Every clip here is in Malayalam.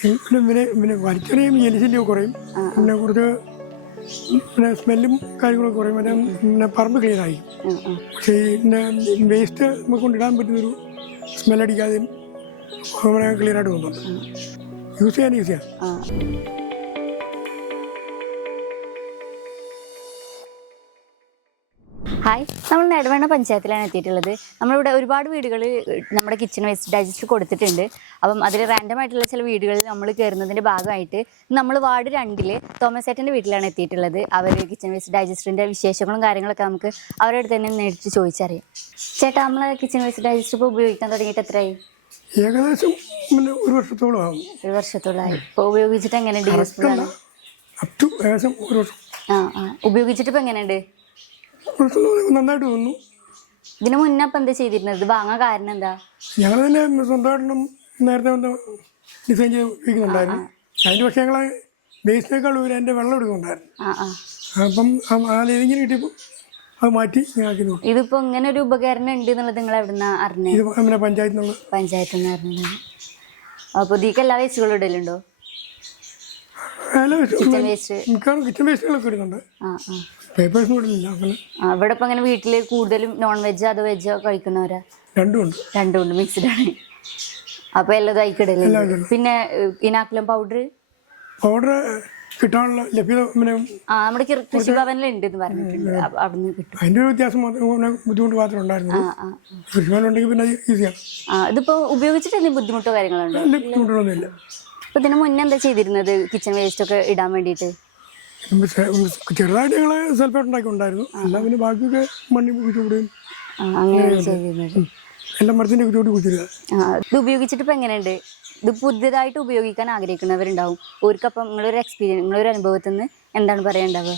പിന്നെ വലിച്ചെറിയും എലിശല്യം കുറയും, പിന്നെ കുറച്ച് പിന്നെ സ്മെല്ലും കാര്യങ്ങളൊക്കെ കുറയും, പിന്നെ പറമ്പ് ക്ലീൻ ആയി. പക്ഷേ പിന്നെ വേസ്റ്റ് നമുക്ക് കൊണ്ടിടാൻ പറ്റുന്നൊരു സ്മെല്ലടിക്കാതെയും അങ്ങനെ ക്ലിയർ ആയിട്ട് തോന്നുന്നുണ്ട്. യൂസ് ചെയ്യാൻ ഈസിയാണ്. ഹായ്, നമ്മൾ നെടുവണ്ണ പഞ്ചായത്തിലാണ് എത്തിയിട്ടുള്ളത്. നമ്മളിവിടെ ഒരുപാട് വീടുകൾ നമ്മുടെ കിച്ചൺ വേസ്റ്റ് ഡൈജസ്റ്റ് കൊടുത്തിട്ടുണ്ട്. അപ്പം അതിൽ റാൻഡം ആയിട്ടുള്ള ചില വീടുകളിൽ നമ്മൾ കയറുന്നതിൻ്റെ ഭാഗമായിട്ട് നമ്മൾ വാർഡ് 2 തോമസ് ഏട്ടൻ്റെ വീട്ടിലാണ് എത്തിയിട്ടുള്ളത്. അവർ കിച്ചൺ വേസ്റ്റ് ഡൈജസ്റ്റിൻ്റെ വിശേഷങ്ങളും കാര്യങ്ങളൊക്കെ നമുക്ക് അവരുടെ അടുത്ത് തന്നെ നേരിട്ട് ചോദിച്ചറിയാം. ചേട്ടാ, നമ്മളെ കിച്ചൺ വേസ്റ്റ് ഡൈജസ്റ്റ് ഇപ്പോൾ ഉപയോഗിക്കാൻ തുടങ്ങിയിട്ട് എത്രയായി? ഏകദേശം ഒരു വർഷത്തോളം ആകും. 1 വർഷത്തോളമായി. ഇപ്പോൾ ഉപയോഗിച്ചിട്ട് എങ്ങനെയുണ്ട്? യൂസ്ഫുൾ ആണ്? ഏകദേശം 1 വർഷം. ഉപയോഗിച്ചിട്ട് ഇപ്പോൾ എങ്ങനെയുണ്ട്? നന്നായിട്ട് തോന്നുന്നു. ഇതിന് മുന്നേ അപ്പം എന്താ ചെയ്തിരുന്നത്? വാങ്ങാൻ കാരണം എന്താ? ഞങ്ങൾ തന്നെ സ്വന്തമായിട്ടും നേരത്തെ വന്ന് ഡിസൈൻ ചെയ്ത് ഉപയോഗിക്കുന്നുണ്ടായിരുന്നു. അതിന് പക്ഷേ ഞങ്ങൾ വേസ്റ്റിനേക്കാൾ എൻ്റെ വെള്ളം എടുക്കുന്നുണ്ടായിരുന്നു. അപ്പം ആ ലേതിങ്ങനെ കിട്ടിയപ്പോൾ അത് മാറ്റി ഞങ്ങൾക്ക് നോക്കി. ഇതിപ്പോ ഇങ്ങനെ ഒരു ഉപകരണം ഉണ്ട് എന്നുള്ളത് നിങ്ങൾ എവിടുന്നാ അറിഞ്ഞത്? ഇത് അങ്ങനെ പഞ്ചായത്തിൽ നിന്ന് അറിഞ്ഞത്. അപ്പോൾ ഇതിക്ക് എല്ലാ വേസ്റ്റുകളും ഇടലുണ്ടോ? മിക്കവാറും കിച്ചൺ വേസ്റ്റുകളൊക്കെ ഇടുന്നുണ്ട്. പേപ്പേഴ്സും ഇടലില്ല. ഇവിടെ ഇപ്പം അങ്ങനെ വീട്ടിൽ കൂടുതലും നോൺ വെജ് അതോ വെജ് കഴിക്കുന്നവരാ? രണ്ടും ഉണ്ട്, മിക്സ്ഡ് ആണ്. അപ്പോൾ എല്ലാം അയക്കിടലില്ല. പിന്നെ ഇനാക്കുലം പൗഡർ കിട്ടാനുള്ള ലഭ്യത നമ്മുടെ കൃഷിഭവനിലുണ്ട് എന്ന് പറഞ്ഞിട്ടുണ്ട്. അവിടുന്ന് കിട്ടും. അതിൻ്റെ ഒരു വ്യത്യാസം ബുദ്ധിമുട്ട് മാത്രമേ ഉണ്ടായിരുന്നു. കൃഷിഭവനുണ്ടെങ്കിൽ പിന്നെ ഈസിയാണ്. ഇതിപ്പോ ഉപയോഗിച്ചിട്ട് എന്തെങ്കിലും ബുദ്ധിമുട്ടോ കാര്യങ്ങളുണ്ടോ? ബുദ്ധിമുട്ടുകളൊന്നുമില്ല. അപ്പൊ ഇതിന് മുന്നേ എന്താ ചെയ്തിരുന്നത് കിച്ചൺ വേസ്റ്റ് ഒക്കെ ഇടാൻ വേണ്ടിയിട്ട്? ചെറുതായിട്ട് ഞങ്ങൾ സെൽഫായിട്ട് ഉണ്ടാക്കിയിട്ടുണ്ടായിരുന്നു. എല്ലാം പിന്നെ ബാക്കിയൊക്കെ മണ്ണി കുഴിച്ചുകൂടുകയും അങ്ങനെയാണ് ചെയ്തിരുന്നത്. എല്ലാം മരത്തിൻ്റെ കുഴിച്ചോട്ട് കുഴിച്ചിടുക. ഇത് ഉപയോഗിച്ചിട്ട് ഇപ്പം എങ്ങനെയുണ്ട്? ഇത് പുതിയതായിട്ട് ഉപയോഗിക്കാൻ ആഗ്രഹിക്കുന്നവരുണ്ടാവും. അവർക്കപ്പം നിങ്ങളൊരു എക്സ്പീരിയൻസ്, നിങ്ങളൊരു അനുഭവത്തിൽ നിന്ന് എന്താണ് പറയാനുണ്ടാവുക?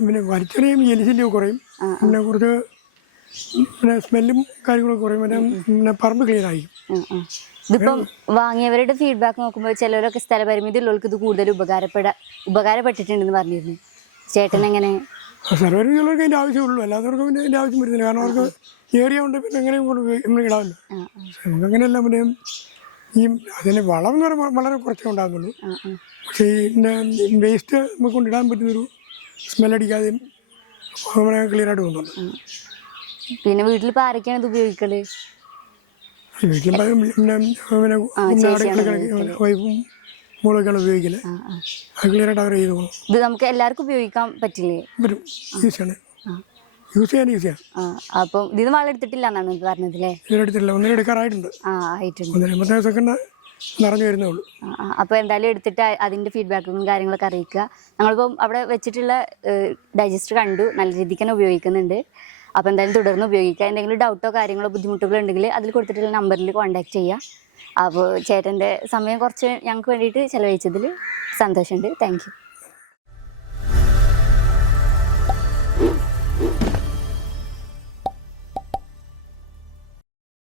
പിന്നെ വലിച്ചെറിയും എലിശല്യം കുറയും, പിന്നെ കുറച്ച് പിന്നെ സ്മെല്ലും കാര്യങ്ങളൊക്കെ കുറയും, പിന്നെ പറമ്പ് ക്ലീൻ ആയിരിക്കും. ഇതിപ്പം വാങ്ങിയവരുടെ ഫീഡ്ബാക്ക് നോക്കുമ്പോൾ ചിലരൊക്കെ സ്ഥലപരിമിതി ഉള്ളവർക്ക് ഇത് കൂടുതൽ ഉപകാരപ്പെട്ടിട്ടുണ്ടെന്ന് പറഞ്ഞിരുന്നു. ചേട്ടൻ എങ്ങനെ? സ്ഥലപരിമിതിയുള്ളവർക്ക് അതിൻ്റെ ആവശ്യമുള്ളൂ, അല്ലാത്തവർക്ക് പിന്നെ അതിൻ്റെ ആവശ്യം വരുന്നില്ല. കാരണം അവർക്ക് ഏരിയ ഉണ്ട്, പിന്നെ എങ്ങനെയും നമ്മൾ ഇടാമല്ലോ. നമുക്കങ്ങനെയല്ല. പിന്നെ അതിന് വളം എന്ന് പറയുമ്പോൾ വളരെ കുറച്ചേ ഉണ്ടാകുന്നുള്ളൂ. പക്ഷേ ഈ വേസ്റ്റ് നമുക്ക് കൊണ്ടിടാൻ പറ്റുന്നൊരു സ്മെല്ലടിക്കാതെയും അങ്ങനെ ക്ലിയർ ആയിട്ട് തോന്നുന്നുണ്ട്. പിന്നെ വീട്ടിൽ ഇപ്പോൾ ആരൊക്കെയാണ് ഇത് ഉപയോഗിക്കല്? വൈഫും മോളൊക്കെയാണ് ഉപയോഗിക്കല്. അത് ക്ലിയറായിട്ട് അവർ ചെയ്തു പോകും. ഇത് നമുക്ക് എല്ലാവർക്കും ഉപയോഗിക്കാൻ പറ്റില്ലേ? വരും, ഈസിയാണ്, യൂസ് ചെയ്യാൻ ഈസിയാണ്. അപ്പം ഇതിന് വളം എടുത്തിട്ടില്ല എന്നാണ് പറഞ്ഞതില്ലേ? ഇതിനെടുത്തിട്ടില്ല, ഒന്നിനും എടുക്കാറായിട്ടുണ്ട്. 1 സെക്കൻഡ് നിറഞ്ഞു വരുന്നേ ഉള്ളൂ. അപ്പോൾ എന്തായാലും എടുത്തിട്ട് അതിൻ്റെ ഫീഡ്ബാക്കും കാര്യങ്ങളൊക്കെ അറിയിക്കുക. ഞങ്ങളിപ്പം അവിടെ വെച്ചിട്ടുള്ള ഡൈജസ്റ്റ് കണ്ടു, നല്ല രീതിക്ക് തന്നെ ഉപയോഗിക്കുന്നുണ്ട്. അപ്പോൾ എന്തായാലും തുടർന്ന് ഉപയോഗിക്കുക. എന്തെങ്കിലും ഡൗട്ടോ കാര്യങ്ങളോ ബുദ്ധിമുട്ടുകളോ ഉണ്ടെങ്കിൽ അതിൽ കൊടുത്തിട്ടുള്ള നമ്പറിൽ കോൺടാക്ട് ചെയ്യുക. അപ്പോൾ ചേട്ടൻ്റെ സമയം കുറച്ച് ഞങ്ങൾക്ക് വേണ്ടിയിട്ട് ചിലവഴിച്ചതിൽ സന്തോഷമുണ്ട്. Thank you.